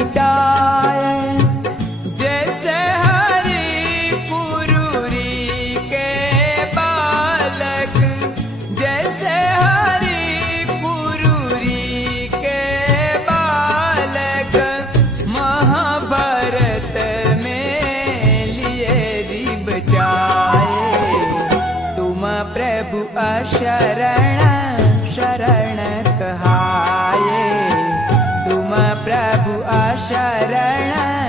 मिटाए। जैसे हरी कुरूरी के बालक, जैसे हरी कुरूरी के बालक, महाभारत में लिए री बचाए। तुम प्रभु अशरण शरण कहाए, तुम प्रभु अशरण